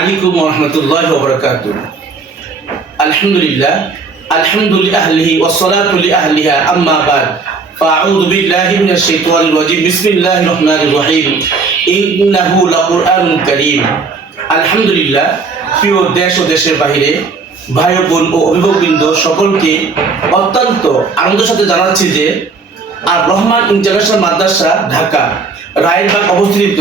আলাইকুম ওয়া রাহমাতুল্লাহি ওয়া বারাকাতুহু। আলহামদুলিল্লাহ, আলহামদুলিল্লাহ আহলিহি ওয়া সালাতু লি আহলিহা, আম্মা বাদ। ফাআউযু বিল্লাহি মিনাশ শাইতানির রাজীম। বিসমিল্লাহির রহমানির রহিম। ইন্নাহু লাকুরআনুন কারীম। আলহামদুলিল্লাহ, প্রিয় দেশ ও দেশের বাইরে ভাই বোন ও অভিভাবকবৃন্দ সকলকে অত্যন্ত আনন্দের সাথে জানাচ্ছি যে আর রহমান ইন্টারন্যাশনাল মাদ্রাসা ঢাকা রায়েরবাগ অবস্থিত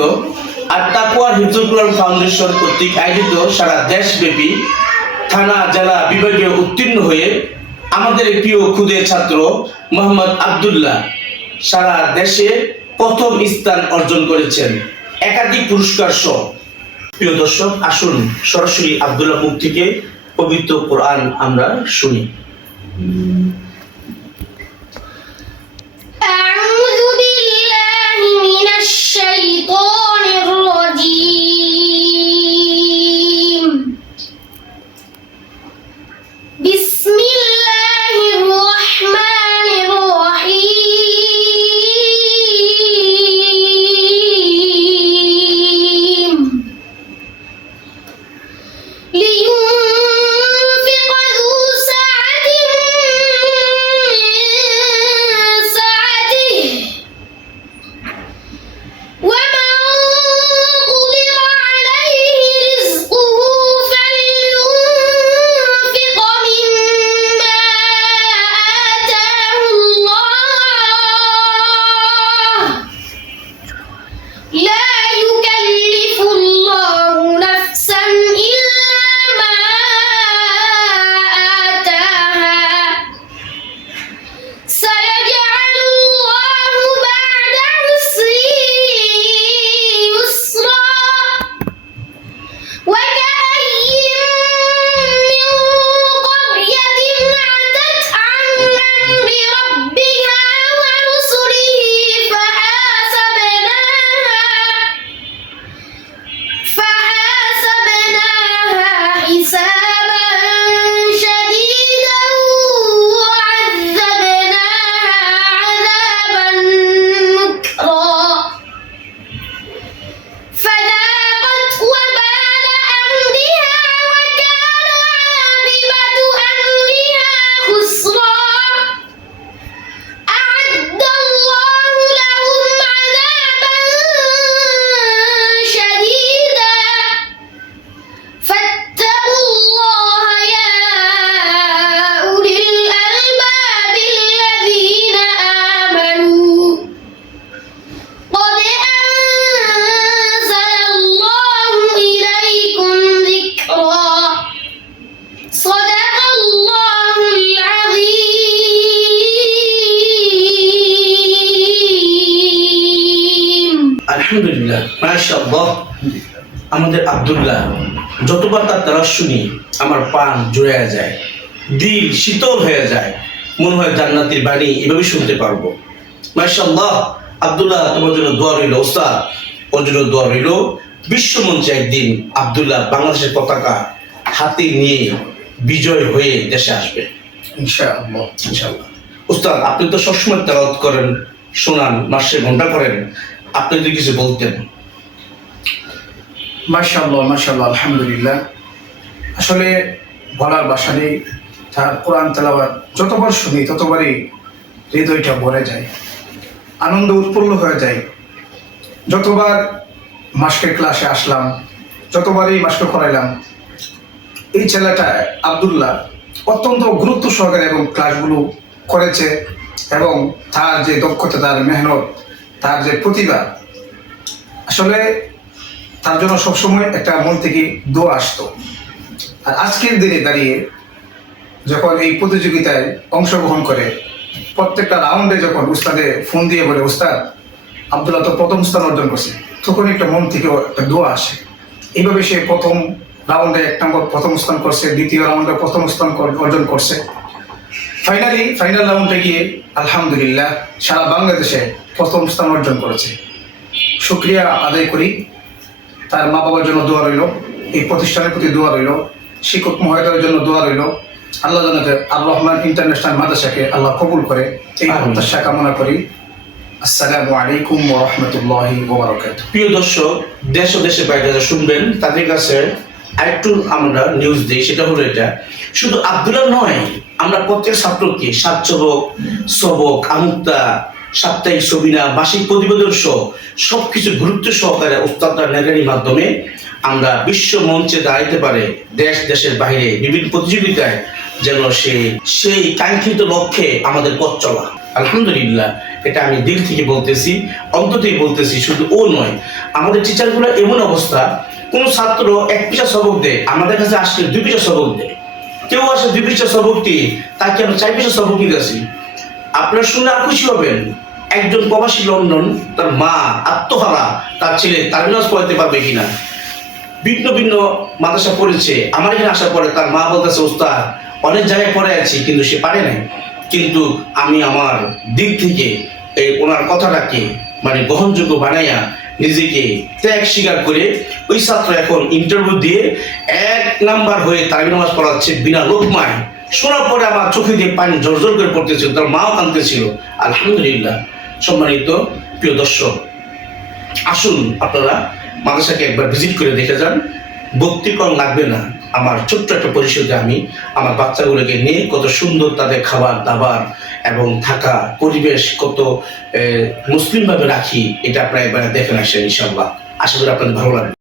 আর তাকওয়া হিফজুল কোরআন ফাউন্ডেশন কর্তৃক আয়োজিত সারা দেশব্যাপী থানা জেলা বিভাগীয় উত্তীর্ণ হয়ে আমাদের প্রিয় ক্ষুদে ছাত্র মোহাম্মদ আব্দুল্লাহ সারা দেশে প্রথম স্থান অর্জন করেছেন, একাধিক পুরস্কার সহ। প্রিয় দর্শক, আসুন সরাসরি আব্দুল্লাহ মুখ থেকে পবিত্র কোরআন আমরা শুনি। أعوذ بالله من الشيطان الرجيم. بسم الله الرحمن الرحيم. لينفق ذو سعة من سعته ومن قدر عليه رزقه فلينفق مما آتاه الله لا يكلف الله نفسا إلا ما آتاها سيجعل الله بعد عسر يسرا وكأي من قرية عتت عن أمر ربها ورسله فحاسبناها حسابا شديدا وعذبناها عذابا نكرا فذاقت وبال أمرها وكان عاقبة أمرها خسرا أعد الله لهم عذابا شديدا فاتقوا الله يا أولي الألباب الذين آمنوا قد أنزل الله إليكم ذكرا صدق الله العظيم. আলহামদুলিল্লাহ, মাশাআল্লাহ। আমাদের আব্দুল্লাহ যতবার তার তেলাওয়াত শুনি আমার প্রাণ জুড়ে যায়, দিল শীতল হয়ে যায়, মনে হয় জান্নাতের বাণী এভাবে শুনতে পারবো। মাশাআল্লাহ, আব্দুল্লাহ তোমার জন্য দোয়া রইল। ওস্তাদ, ওর জন্য দোয়া রইল। বিশ্বমঞ্চে একদিন আব্দুল্লাহ বাংলাদেশের পতাকা হাতে নিয়ে বিজয় হয়ে দেশে আসবে ইনশাআল্লাহ। ইনশাআল্লাহ। ওস্তাদ, আপনি তো সবসময় তেলাওয়াত করেন, শোনান, মাসে ঘন্টা করেন, আপনি যদি কিছু বলতেন। মাশাআল্লাহ, মাশাআল্লাহ, আলহামদুলিল্লাহ। আসলে বলার ভাষা নেই। তার কোরআন তেলাওয়াত যতবার শুনি ততবারই হৃদয়টা ভরে যায়, আনন্দ উৎফুল্ল হয়ে যায়। যতবার মাস্কের ক্লাসে আসলাম, যতবারই মাস্ক করাইলাম, এই ছেলেটা আব্দুল্লাহ অত্যন্ত গুরুত্ব সহকারে এবং ক্লাসগুলো করেছে এবং তার যে দক্ষতা, তার মেহনত, তার যে প্রতিভা, আসলে তার জন্য সবসময় একটা মন থেকে দোয়া আসতো। আর আজকের দিনে দাঁড়িয়ে যখন এই প্রতিযোগিতায় অংশগ্রহণ করে, প্রত্যেকটা রাউন্ডে যখন উস্তাদে ফোন দিয়ে বলে উস্তাদ আব্দুল্লাহ তো প্রথম স্থান অর্জন করছে, তখন একটা মন থেকে একটা দোয়া আসে। এইভাবে সে প্রথম রাউন্ডে 1 নম্বর প্রথম স্থান করছে, দ্বিতীয় রাউন্ডে প্রথম স্থান অর্জন করছে। ফাইনাল রাউন্ডে গিয়ে আলহামদুলিল্লাহ সারা বাংলাদেশে প্রথম স্থান অর্জন করেছে। শুকরিয়া আদায় করি। তার মা বাবার জন্য দোয়া রইল, এই প্রতিষ্ঠানের প্রতি দোয়া রইল, শিক্ষক মহোদয়ের জন্য দোয়া রইল। আল্লাহ যেন আর রহমান ইন্টারন্যাশনাল মাদ্রাসাকে আল্লাহ কবুল করে, এই প্রত্যাশা কামনা করি। আসসালামু আলাইকুম ওয়া রাহমাতুল্লাহি ওয়া বারাকাতুহু। প্রিয় দর্শক, দেশ ও দেশের বাইরে যারা শুনবেন তাদের কাছে আরেকটু আমরা নিউজ দিই, সেটা হলো এটা, শুধু আব্দুল্লাহ নয়, আমরা প্রত্যেক ছাত্রকে সাত সবক, আমুক্তা, সাপ্তাহিক সবিনা, মাসিক প্রতিবেদন সহ সবকিছু গুরুত্ব সহকারে উস্তাদরা নেগারির মাধ্যমে আমরা বিশ্ব মঞ্চে দাঁড়াইতে পারে, দেশের বাইরে বিভিন্ন প্রতিযোগিতায় যেন সেই কাঙ্ক্ষিত লক্ষ্যে আমাদের পথ চলা। আলহামদুলিল্লাহ, এটা আমি দিল থেকে বলতেছি, অন্ততেই বলতেছি। শুধু ও নয়, আমাদের টিচারগুলো এমন অবস্থা, কোন ছাত্র এক পৃষ্ঠা সবক দেয়, আমাদের কাছে আসলে 2 পৃষ্ঠা সবক দেয়। কেউ আসে 2 পৃষ্ঠা সবকটি, তাকে আমরা 4 পৃষ্ঠা সবক নিতে আসি। আপনারা শুনে আর খুশি হবেন, একজন প্রবাসী লন্ডন, তার মা আত্মহারা, তার ছেলে তারবিনাজ পড়াতে পারবে কিনা। ভিন্ন ভিন্ন মাদ্রাসা পড়েছে, আমার এখানে আসার পরে তার মা বলতেছে, ওস্তাদ অনেক জায়গায় পড়ে আছি কিন্তু সে পারে নাই। কিন্তু আমি আমার দিক থেকে ওনার কথাটাকে গ্রহণযোগ্য বানাইয়া নিজেকে ত্যাগ স্বীকার করে ওই ছাত্র এখন ইন্টারভিউ দিয়ে 1 নাম্বার হয়ে তারাবি নামাজ পড়াচ্ছে বিনা লোকমায়। শোনার পরে আমার চোখে দিয়ে পানি জোর করে পড়তেছিল, তার মাও কাঁদতেছিল। আলহামদুলিল্লাহ। সম্মানিত প্রিয় দর্শক, আসুন আপনারা মাদ্রাসাকে একবার ভিজিট করে দেখে যান। ভর্তি কম লাগবে না। আমার ছোট্ট একটা পরিষদে আমি আমার বাচ্চাগুলোকে নিয়ে কত সুন্দর তাদের খাবার দাবার এবং থাকা পরিবেশ কত মুসলিমভাবে রাখি, এটা আপনারা একবার দেখেন আসেন, ইনশাআল্লাহ। আশা করি আপনাদের ভালো লাগবে।